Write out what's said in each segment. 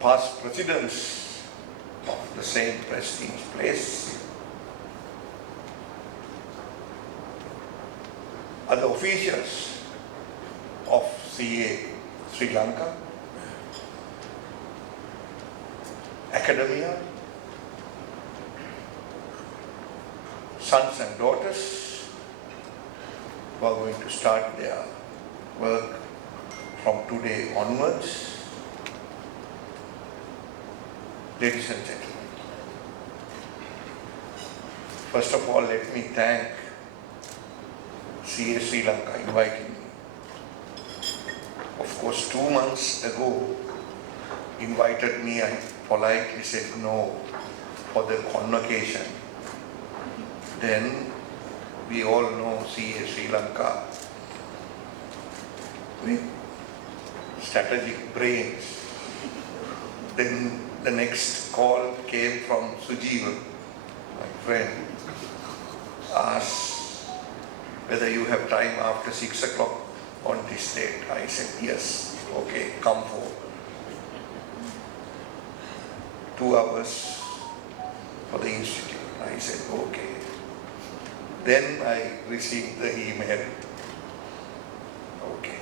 past presidents of the same prestige place, other officials of CA Sri Lanka, academia, sons and daughters who are going to start their work from today onwards. Ladies and gentlemen, first of all, let me thank CA Sri Lanka inviting me. Of course, 2 months ago, invited me, I politely said no for the convocation. Then we all know CA Sri Lanka with strategic brains. Then the next call came from Sujeevan, my friend, asked whether you have time after 6 o'clock on this date. I said yes, okay, come for 2 hours for the institute. I said okay. Then I received the email, okay.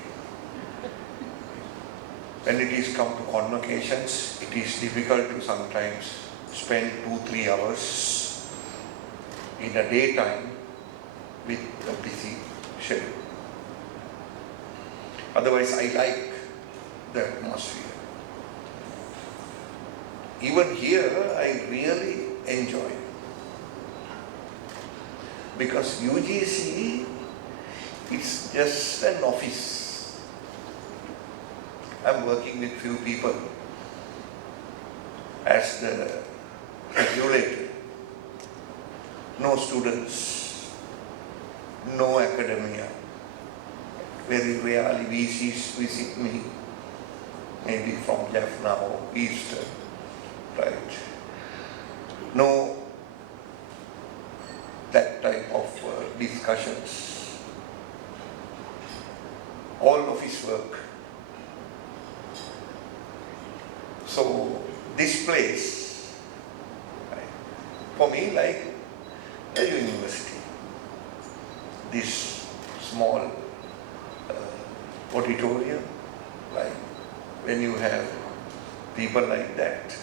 When it is come to convocations, it is difficult to sometimes spend 2-3 hours in a daytime with a busy schedule. Otherwise, I like the atmosphere. Even here, I really enjoy. Because UGC is just an office. I'm working with few people as the regulator. No students, no academia. Very rarely VCs visit me, maybe from Jaffna or Eastern, right? No that type of discussions. All office work. So this place, right, for me, like a university, this small auditorium, like when you have people like that,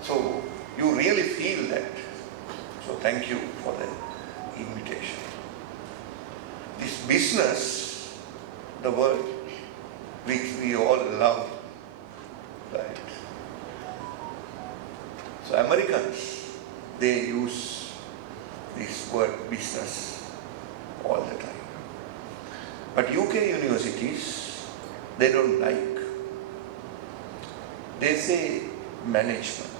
so you really feel that. So thank you for the invitation. This business, the word which we all love, right? So Americans, they use this word business all the time. But UK universities, they don't like. They say management.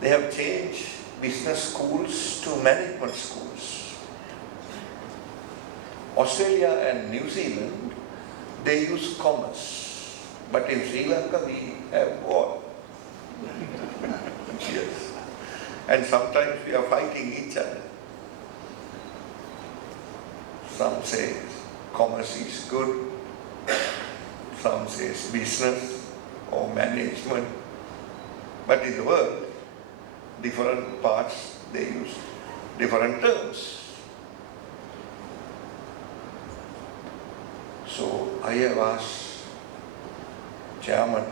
They have changed business schools to management schools. Australia and New Zealand, they use commerce. But in Sri Lanka, we have war. Yes. And sometimes we are fighting each other. Some say commerce is good. Some say business or management. But in the world, different parts, they use different terms. So I have asked Chairman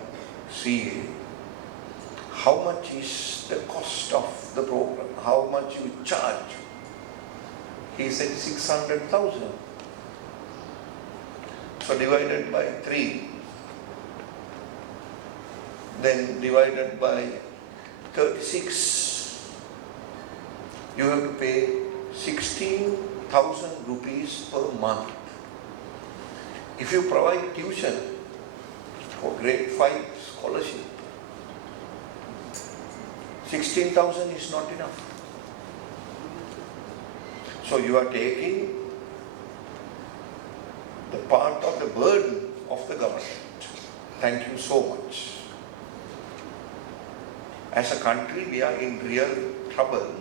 CA, how much is the cost of the program? How much you charge? He said 600,000. So divided by 3, then divided by 36, you have to pay 16,000 rupees per month. If you provide tuition for grade 5 scholarship, 16,000 is not enough. So you are taking the part of the burden of the government. Thank you so much. As a country, we are in real trouble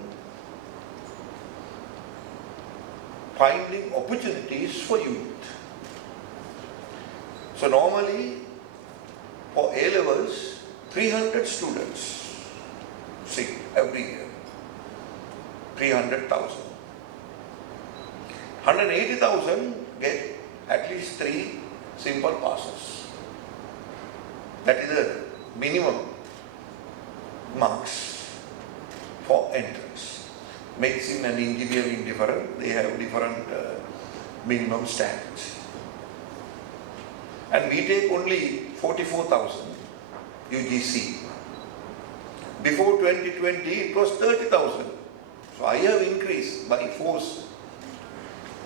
finding opportunities for youth. So normally for A levels, 300 students sit every year, 300,000. 180,000 get at least 3 simple passes. That is the minimum marks for entrance. Medicine and engineering different, they have different minimum standards. And we take only 44,000 UGC. Before 2020 it was 30,000. So I have increased by force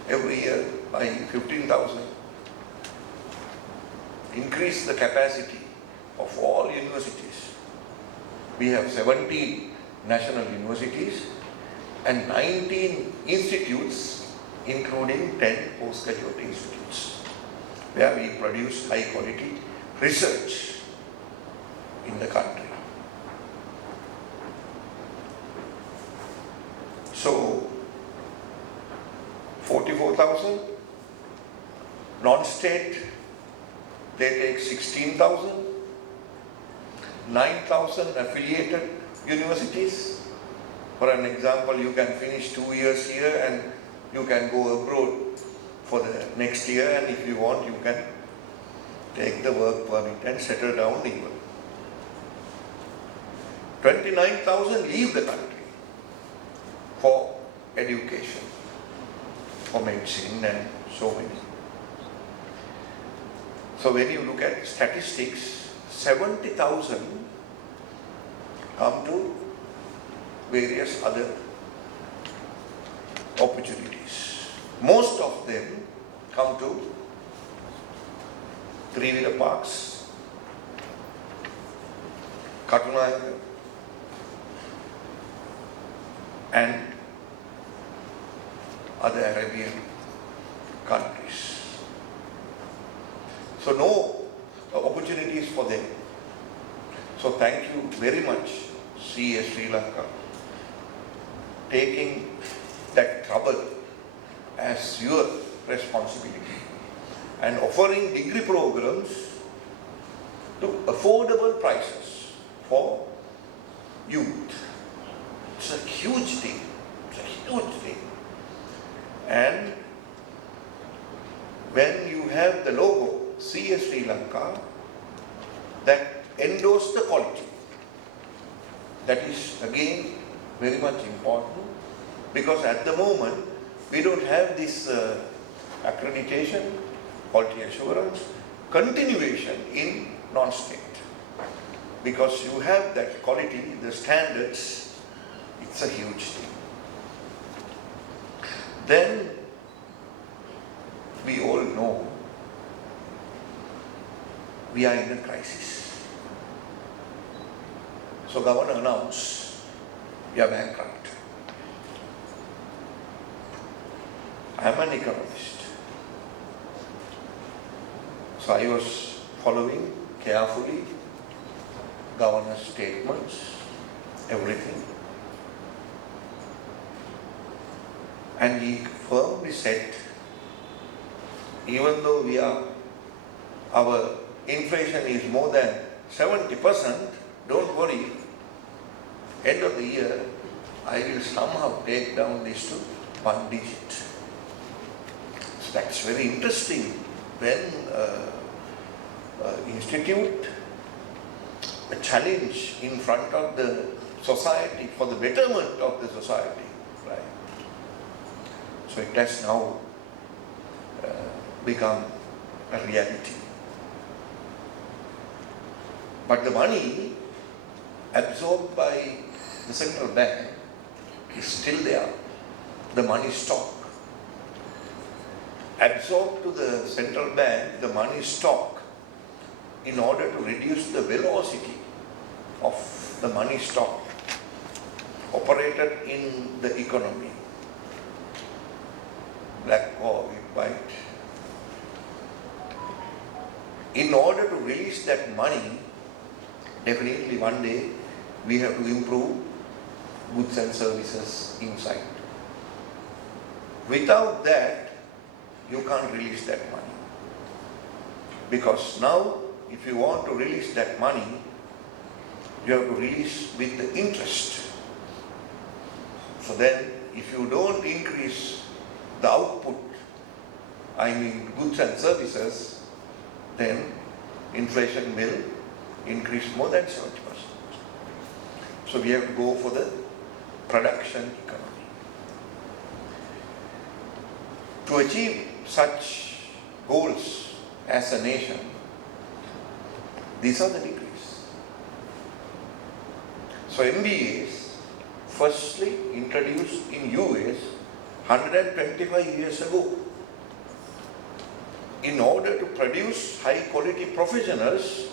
every year by 15,000. Increase the capacity of all universities. We have 17 national universities and 19 institutes, including 10 postgraduate institutes, where we produce high quality research in the country. So 44,000, non-state they take 16,000, 9,000 affiliated universities. For an example, you can finish 2 years here and you can go abroad for the next year, and if you want you can take the work permit and settle down even. 29,000 leave the country for education, for medicine and so many. So when you look at statistics, 70,000 come to various other opportunities. Most of them come to three-wheeler parks, Katunayaka, and other Arabian countries. So no opportunities for them. So thank you very much, CA Sri Lanka, taking that trouble as your responsibility and offering degree programs to affordable prices for youth. It's a huge thing. It's a huge thing. And when you have the logo CA Sri Lanka, that endorse the quality. That is again very much important, because at the moment we don't have this accreditation, quality assurance, continuation in non-state. Because you have that quality, the standards, it's a huge thing. Then we all know we are in a crisis. So governor announced we are bankrupt. I am an economist. So I was following carefully governor's statements, everything. And he firmly said, even though our inflation is more than 70%, don't worry, end of the year, I will somehow take down this to 1 digit. So that's very interesting. When institute a challenge in front of the society for the betterment of the society, right? So it has now become a reality. But the money absorbed by the central bank is still there, the money stock. Absorbed to the central bank, the money stock, in order to reduce the velocity of the money stock operated in the economy. Black or white. In order to release that money, definitely one day we have to improve goods and services inside. Without that, you can't release that money. Because now, if you want to release that money, you have to release with the interest. So then, if you don't increase the output, I mean goods and services, then inflation will increase more than 70%. So we have to go for the production economy. To achieve such goals as a nation, these are the degrees. So MBAs firstly introduced in US 125 years ago in order to produce high quality professionals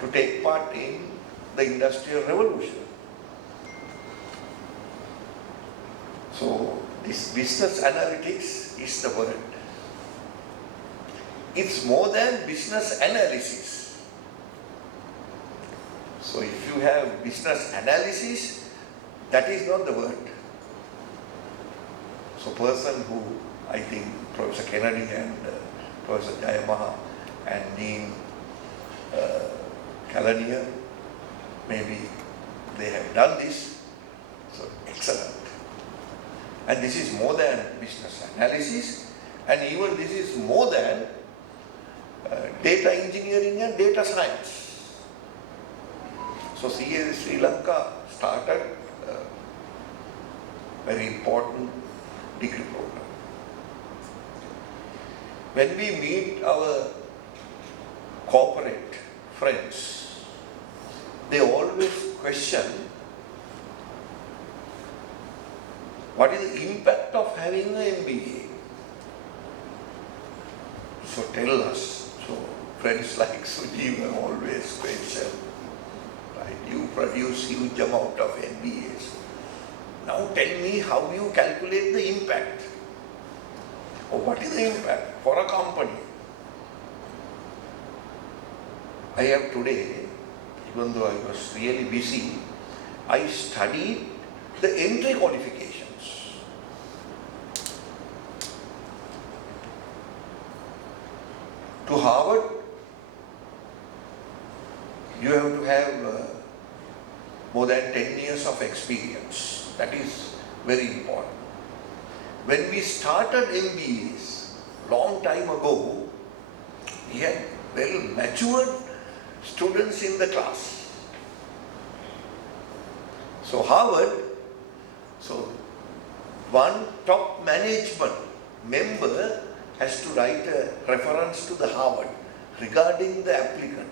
to take part in the Industrial Revolution. So this business analytics is the word. It's more than business analysis. So if you have business analysis, that is not the word. So person who, I think Professor Kennedy and Professor Jayamaha and Dean Kalanier, maybe they have done this, so excellent. And this is more than business analysis, and even this is more than data engineering and data science. So CA Sri Lanka started a very important degree program. When we meet our corporate friends, they always question what is the impact of having an MBA. So tell us. So friends like Sujeev always question, right? You produce huge amount of MBAs. Now tell me how you calculate the impact. Or what is the impact for a company? I have today, even though I was really busy, I studied the entry qualifications. To Harvard, you have to have more than 10 years of experience. That is very important. When we started MBAs long time ago, we had well matured students in the class. So Harvard, so one top management member has to write a reference to the Harvard regarding the applicant,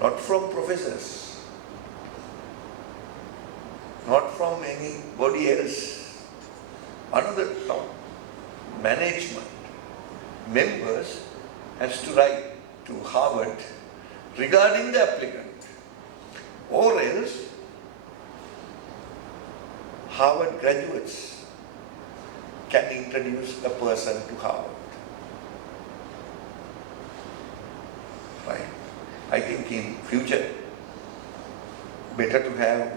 not from professors, not from anybody else. Another top management members has to write to Harvard regarding the applicant, or else Harvard graduates can introduce a person to Harvard. Right? I think in future, better to have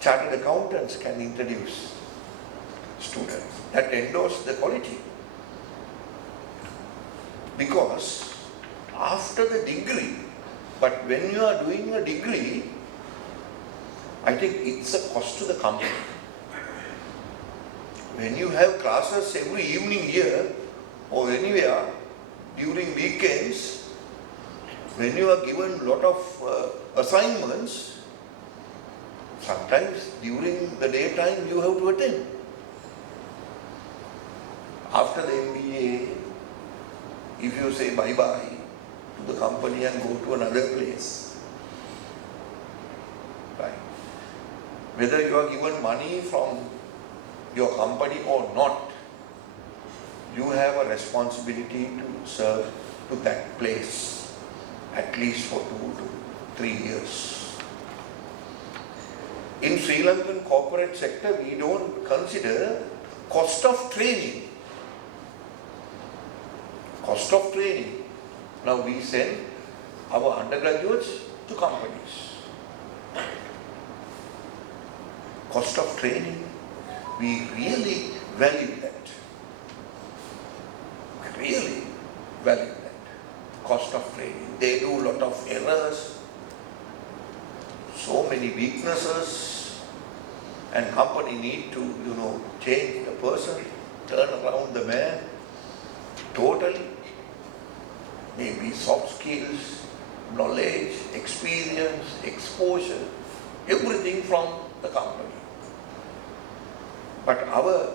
chartered accountants can introduce students that endorse the quality. Because after the degree, but when you are doing a degree, I think it's a cost to the company. When you have classes every evening here or anywhere during weekends, when you are given a lot of assignments, sometimes during the daytime you have to attend. After the MBA, if you say bye-bye to the company and go to another place, right? Whether you are given money from your company or not, you have a responsibility to serve to that place at least for 2 to 3 years. In Sri Lankan corporate sector, we don't consider cost of training. Cost of training. Now we send our undergraduates to companies. Cost of training, we really value that. Really. value that. Cost of training. They do a lot of errors, so many weaknesses, and company need to, change the person, turn around the man totally. Maybe soft skills, knowledge, experience, exposure, everything from the company. But our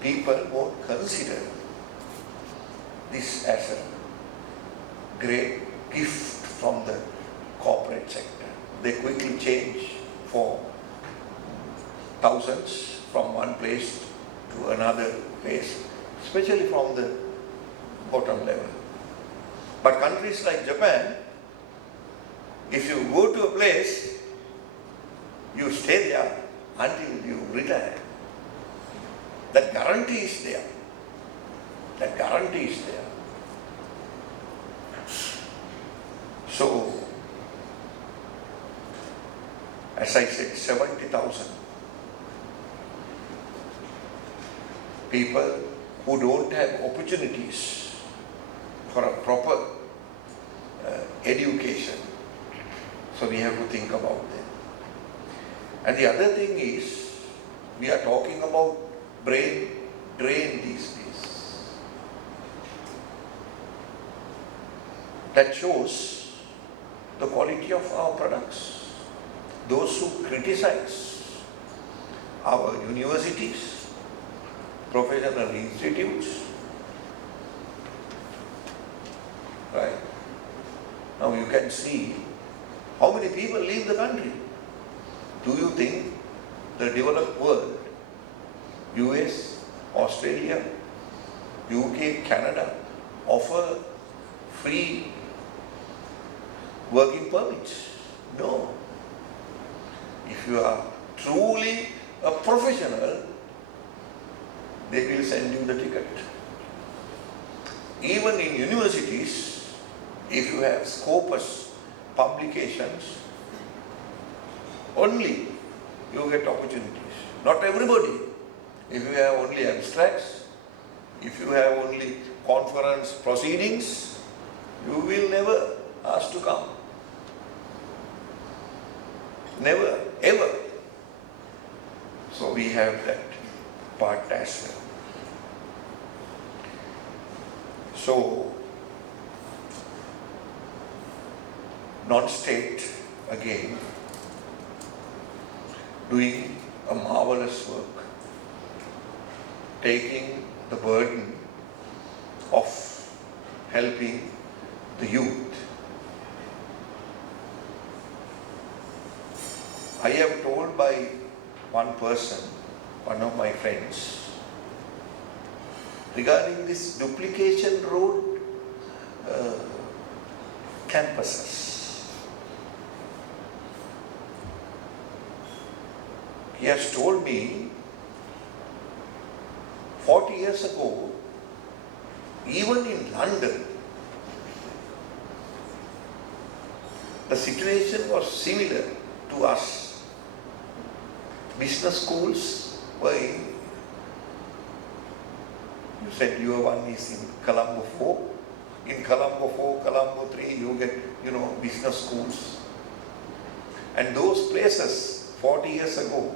people won't consider this as a great gift from the corporate sector. They quickly change for thousands from one place to another place, especially from the bottom level. But countries like Japan, if you go to a place, you stay there until you retire. That guarantee is there. That guarantee is there. So, as I said, 70,000 people who don't have opportunities for a proper education. So we have to think about them. And the other thing is, we are talking about brain drain these days. That shows the quality of our products. Those who criticize our universities, professional institutes, right? Now you can see how many people leave the country. Do you think the developed world, US, Australia, UK, Canada, offer free working permits? No. If you are truly a professional, they will send you the ticket. Even in universities, if you have Scopus publications, only you get opportunities. Not everybody. If you have only abstracts, if you have only conference proceedings, you will never ask to come. Never, ever. So we have that part as well. So, non-state again doing a marvelous work, taking the burden of helping the youth. I am told by one person, one of my friends, regarding this duplication road campuses. He has told me 40 years ago, even in London, the situation was similar to us. Business schools were in, you said your one is in Colombo 4. In Colombo 4, Colombo 3, you get, business schools. And those places 40 years ago,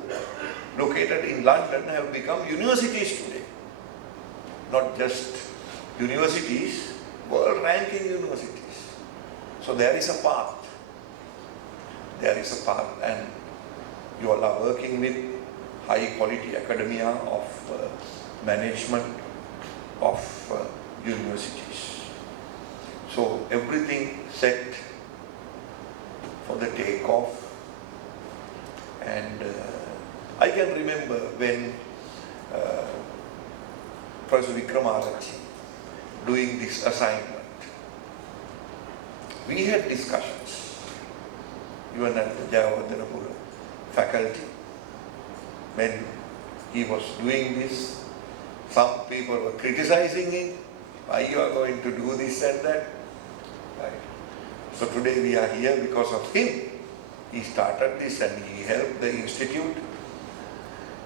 located in London, have become universities today. Not just universities, world-ranking universities. So there is a path. There is a path, and you all are working with high-quality academia of management of universities. So everything set for the takeoff. And I can remember when Professor Vikramarajchi doing this assignment, we had discussions, even at the Jayawardhanapura faculty. When he was doing this, some people were criticizing him, why you are going to do this and that. Right? So today we are here because of him. He started this and he helped the institute,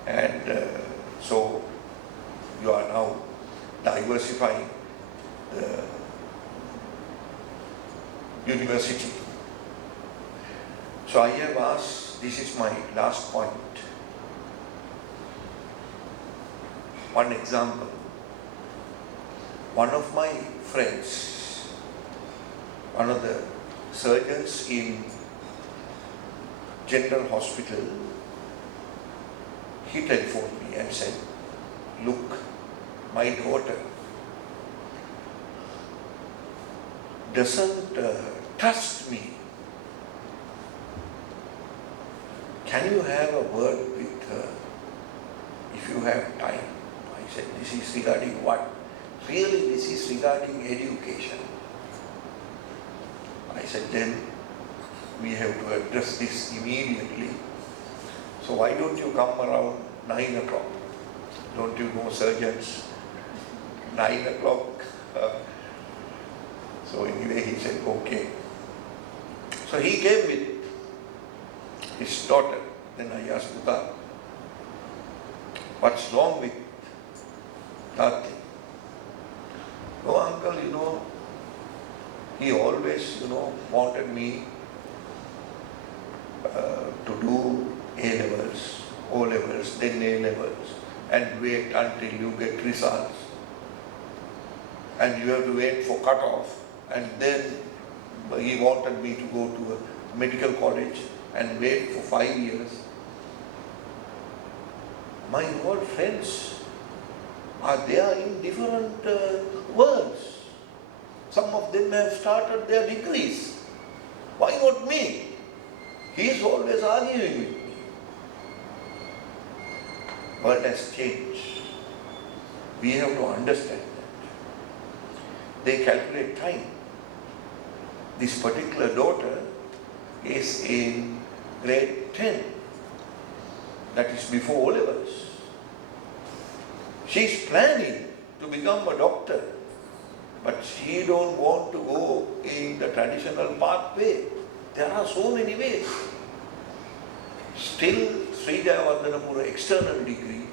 and so you are now diversifying the university. So I have asked, this is my last point. One example. One of my friends, one of the surgeons in General Hospital, he telephoned me and said, look, my daughter doesn't trust me. Can you have a word with her if you have time? I said, this is regarding what? Really, this is regarding education. I said, then we have to address this immediately. So why don't you come around 9 o'clock? Don't you know surgeons? 9 o'clock. So anyway, he said, okay. So he came with his daughter. Then I asked Uta, what's wrong with Tati? No, uncle, he always, wanted me to do A-levels, O-levels, then A-levels, and wait until you get results. And you have to wait for cut-off. And then he wanted me to go to a medical college and wait for 5 years. My old friends are there in different worlds. Some of them have started their degrees. Why not me? He is always arguing with me. World has changed. We have to understand that. They calculate time. This particular daughter is in grade 10. That is before O-levels. She is planning to become a doctor, but she don't want to go in the traditional pathway. There are so many ways. Still, Sri Jayawardhanapura external degree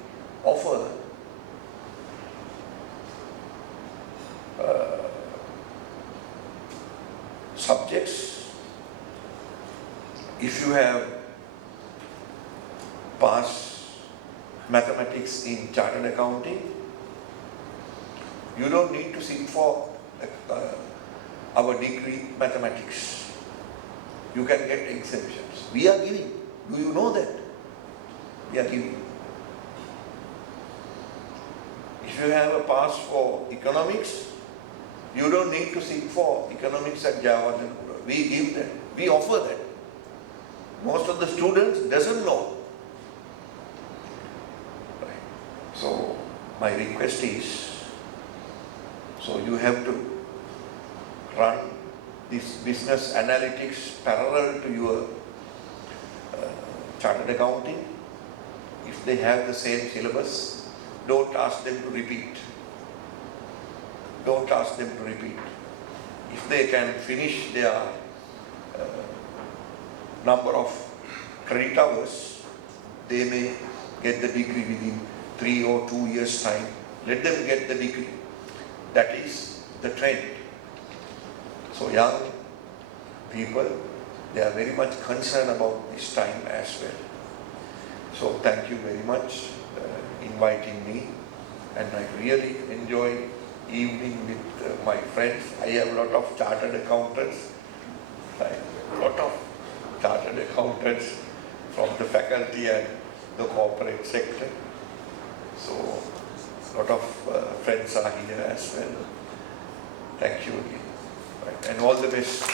offer subjects. If you have passed mathematics in chartered accounting, you don't need to sit for our degree mathematics. You can get exemptions. We are giving. Do you know that? We are giving. If you have a pass for economics, you don't need to sit for economics at Jayawardhanapura. We give that. We offer that. Most of the students doesn't know. Right. So my request is, so you have to run this business analytics parallel to your chartered accounting. If they have the same syllabus, don't ask them to repeat. Don't ask them to repeat. If they can finish their number of credit hours, they may get the degree within 3 or 2 years' time. Let them get the degree. That is the trend. So young people, they are very much concerned about this time as well. So thank you very much inviting me, and I really enjoy evening with my friends. I have a lot of chartered accountants, from the faculty and the corporate sector. So a lot of friends are here as well. Thank you again. Right. And all the best.